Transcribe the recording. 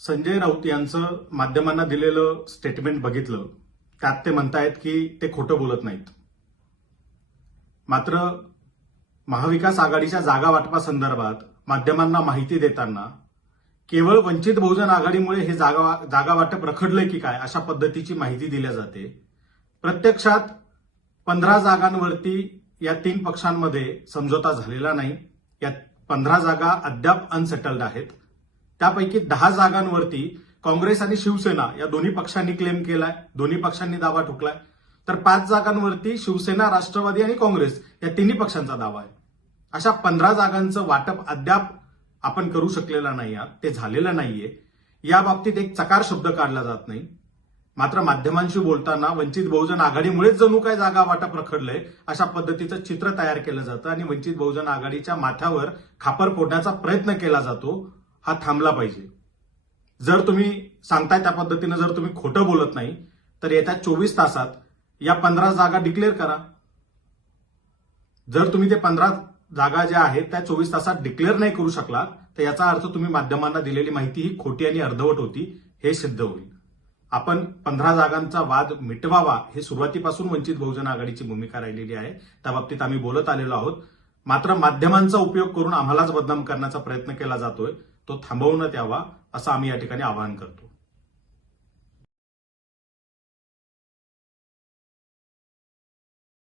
संजय राऊत यांचं माध्यमांना दिलेलं स्टेटमेंट बघितलं त्यात ते म्हणतायत की ते खोटं बोलत नाहीत. मात्र महाविकास आघाडीच्या जागा वाटपासंदर्भात माध्यमांना माहिती देताना केवळ वंचित बहुजन आघाडीमुळे हे जागा जागा वाटप रखडलंय की काय अशा पद्धतीची माहिती दिल्या जाते. प्रत्यक्षात पंधरा जागांवरती या तीन पक्षांमध्ये समझोता झालेला नाही. या पंधरा जागा अद्याप अनसेटल्ड आहेत. त्यापैकी दहा जागांवरती काँग्रेस आणि शिवसेना या दोन्ही पक्षांनी क्लेम केलाय दोन्ही पक्षांनी दावा ठोकलाय. तर पाच जागांवरती शिवसेना राष्ट्रवादी आणि काँग्रेस या तिन्ही पक्षांचा दावा आहे. अशा पंधरा जागांचं वाटप अद्याप आपण करू शकलेलं नाही आहात ते झालेलं नाहीये. या बाबतीत एक चकार शब्द काढला जात नाही. मात्र माध्यमांशी बोलताना वंचित बहुजन आघाडीमुळेच जणू काय जागा वाटप रखडलंय अशा पद्धतीचं चित्र तयार केलं जातं आणि वंचित बहुजन आघाडीच्या माथ्यावर खापर फोडण्याचा प्रयत्न केला जातो हा थांबला पाहिजे. जर तुम्ही सांगताय त्या पद्धतीनं जर तुम्ही खोटं बोलत नाही तर येत्या चोवीस तासात या पंधरा जागा डिक्लेअर करा. जर तुम्ही ते पंधरा जागा ज्या आहेत त्या चोवीस तासात डिक्लेअर नाही करू शकला तर याचा अर्थ तुम्ही माध्यमांना दिलेली माहिती ही खोटी आणि अर्धवट होती हे सिद्ध होईल. आपण पंधरा जागांचा वाद मिटवावा हे सुरुवातीपासून वंचित बहुजन आघाडीची भूमिका राहिलेली आहे. त्या बाबतीत आम्ही बोलत आलेलो आहोत. मात्र माध्यमांचा उपयोग करून आम्हालाच बदनाम करण्याचा प्रयत्न केला जातोय. तो थांबवण्यात यावा असं आम्ही या ठिकाणी आवाहन करतो.